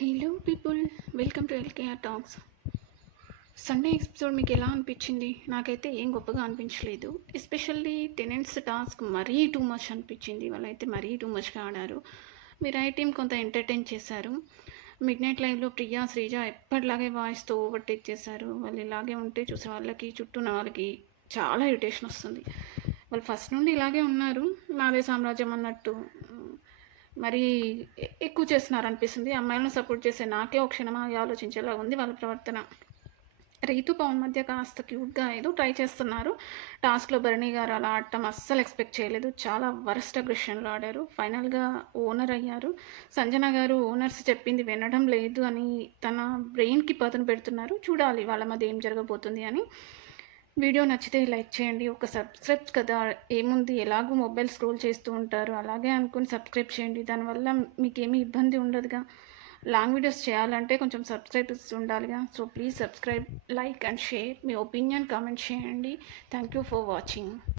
Hello people, welcome to LKR talks. Sunday episode మీకు ఎలా అనిపించింది? నాకైతే ఏం గొప్పగా అనిపించలేదు. ఎస్పెషల్లీ టెనెంట్స్ టాస్క్ మరీ టూ మచ్ అనిపించింది. వాళ్ళైతే మరీ టూ మచ్గా ఆడారు. మీరు టీం కొంత ఎంటర్టైన్ చేశారు. మిడ్ నైట్ లైవ్లో ప్రియా శ్రీజ ఎప్పటిలాగే వాయిస్తో ఓవర్టేక్ చేశారు. వాళ్ళు ఇలాగే ఉంటే చూసే వాళ్ళకి, చుట్టూ ఉన్న వాళ్ళకి చాలా ఇరిటేషన్ వస్తుంది. వాళ్ళు ఫస్ట్ నుండి ఇలాగే ఉన్నారు, నాదే సామ్రాజ్యం అన్నట్టు. మరి ఎక్కువ చేస్తున్నారు అనిపిస్తుంది. అమ్మాయిలను సపోర్ట్ చేసే నాకే ఒక క్షణం ఆలోచించేలా ఉంది వాళ్ళ ప్రవర్తన. రీతు పవన్ మధ్య కాస్త క్యూట్గా ఏదో ట్రై చేస్తున్నారు. టాస్క్లో భరణి గారు అలా ఆడటం అస్సలు ఎక్స్పెక్ట్ చేయలేదు. చాలా వరస్ట్ అగ్రెషన్లో ఆడారు. ఫైనల్గా ఓనర్ అయ్యారు. సంజన గారు ఓనర్స్ చెప్పింది వినడం లేదు అని తన బ్రెయిన్కి పదును పెడుతున్నారు. చూడాలి వాళ్ళ మధ్య ఏం జరగబోతుంది అని. వీడియో నచ్చితే లైక్ చేయండి. ఒక సబ్స్క్రైబ్ కదా, ఏముంది, ఎలాగో మొబైల్ స్క్రోల్ చేస్తూ ఉంటారు, అలాగే అనుకుని సబ్స్క్రైబ్ చేయండి. దానివల్ల మీకేమీ ఇబ్బంది ఉండదుగా. లాంగ్ వీడియోస్ చేయాలంటే కొంచెం సబ్స్క్రైబర్స్ ఉండాలిగా. So please subscribe, like and share. మీ ఒపీనియన్ కామెంట్ చేయండి. Thank you for watching.